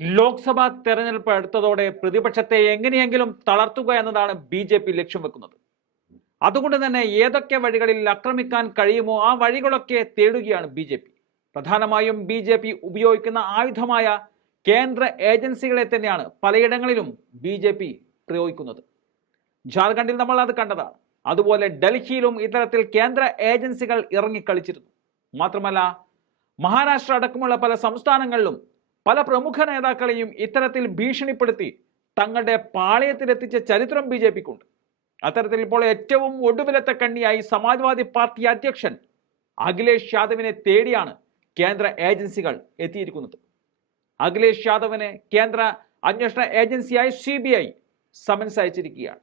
ലോക്സഭാ തെരഞ്ഞെടുപ്പ് അടുത്തതോടെ പ്രതിപക്ഷത്തെ എങ്ങനെയെങ്കിലും തളർത്തുക എന്നതാണ് ബി ലക്ഷ്യം വെക്കുന്നത്. അതുകൊണ്ട് തന്നെ ഏതൊക്കെ വഴികളിൽ ആക്രമിക്കാൻ കഴിയുമോ ആ വഴികളൊക്കെ തേടുകയാണ് ബി. പ്രധാനമായും ബി ഉപയോഗിക്കുന്ന ആയുധമായ കേന്ദ്ര ഏജൻസികളെ തന്നെയാണ് പലയിടങ്ങളിലും ബി പ്രയോഗിക്കുന്നത്. ജാർഖണ്ഡിൽ നമ്മൾ അത് കണ്ടതാണ്. അതുപോലെ ഡൽഹിയിലും ഇത്തരത്തിൽ കേന്ദ്ര ഏജൻസികൾ ഇറങ്ങിക്കളിച്ചിരുന്നു. മാത്രമല്ല മഹാരാഷ്ട്ര അടക്കമുള്ള പല സംസ്ഥാനങ്ങളിലും പല പ്രമുഖ നേതാക്കളെയും ഇത്തരത്തിൽ ഭീഷണിപ്പെടുത്തി തങ്ങളുടെ പാളയത്തിലെത്തിച്ച ചരിത്രം ബി.ജെ.പിക്കുണ്ട്. അത്തരത്തിൽ ഇപ്പോൾ ഏറ്റവും ഒടുവിലത്തെ കണ്ണിയായി സമാജ്വാദി പാർട്ടി അധ്യക്ഷൻ അഖിലേഷ് യാദവിനെ തേടിയാണ് കേന്ദ്ര ഏജൻസികൾ എത്തിയിരിക്കുന്നത്. അഖിലേഷ് യാദവിന് കേന്ദ്ര അന്വേഷണ ഏജൻസിയായ CBI സമൻസ് അയച്ചിരിക്കുകയാണ്.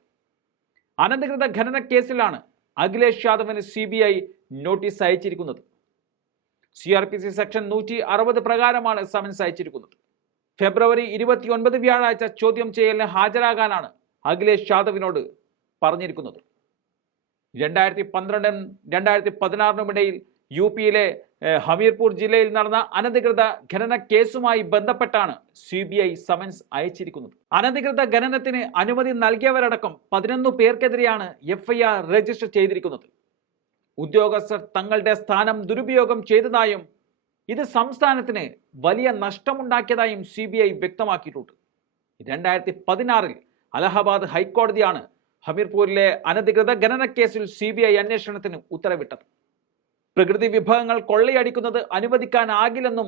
അനധികൃത ഖനന കേസിലാണ് അഖിലേഷ് യാദവിന് CBI നോട്ടീസ് അയച്ചിരിക്കുന്നത്. CRPC സെക്ഷൻ 160 പ്രകാരമാണ് സമൻസ് അയച്ചിരിക്കുന്നത്. ഫെബ്രുവരി 29 വ്യാഴാഴ്ച ചോദ്യം ചെയ്യലിന് ഹാജരാകാനാണ് അഖിലേഷ് യാദവിനോട് പറഞ്ഞിരിക്കുന്നത്. 2012 2016 ഇടയിൽ UPയിലെ ഹമീർപൂർ ജില്ലയിൽ നടന്ന അനധികൃത ഖനന കേസുമായി ബന്ധപ്പെട്ടാണ് CBI സമൻസ് അയച്ചിരിക്കുന്നത്. അനധികൃത ഖനനത്തിന് അനുമതി നൽകിയവരടക്കം 11 പേർക്കെതിരെയാണ് FIR രജിസ്റ്റർ ചെയ്തിരിക്കുന്നത്. ഉദ്യോഗസ്ഥർ തങ്ങളുടെ സ്ഥാനം ദുരുപയോഗം ചെയ്തതായും ഇത് സംസ്ഥാനത്തിന് വലിയ നഷ്ടമുണ്ടാക്കിയതായും CBI വ്യക്തമാക്കിയിട്ടുണ്ട്. 2016 അലഹബാദ് ഹൈക്കോടതിയാണ് ഹമീർപൂരിലെ അനധികൃത ഖനന കേസിൽ CBI അന്വേഷണത്തിന് ഉത്തരവിട്ടത്. പ്രകൃതി വിഭവങ്ങൾ കൊള്ളയടിക്കുന്നത് അനുവദിക്കാനാകില്ലെന്നും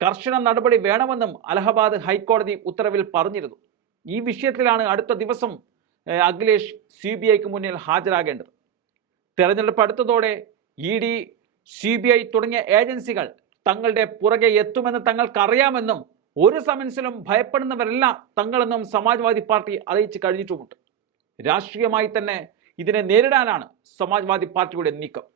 കർശന നടപടി വേണമെന്നും അലഹബാദ് ഹൈക്കോടതി ഉത്തരവിൽ പറഞ്ഞിരുന്നു. ഈ വിഷയത്തിലാണ് അടുത്ത ദിവസം അഖിലേഷ് CBIക്ക് മുന്നിൽ ഹാജരാകേണ്ടത്. തെരഞ്ഞെടുപ്പ് അടുത്തതോടെ ED, CBI തുടങ്ങിയ ഏജൻസികൾ തങ്ങളുടെ പുറകെ എത്തുമെന്ന് തങ്ങൾക്കറിയാമെന്നും ഒരു സമൻസിലും ഭയപ്പെടുന്നവരല്ല തങ്ങളെന്നും സമാജ്വാദി പാർട്ടി അറിയിച്ചു കഴിഞ്ഞിട്ടുമുണ്ട്. രാഷ്ട്രീയമായി തന്നെ ഇതിനെ നേരിടാനാണ് സമാജ്വാദി പാർട്ടിയുടെ നീക്കം.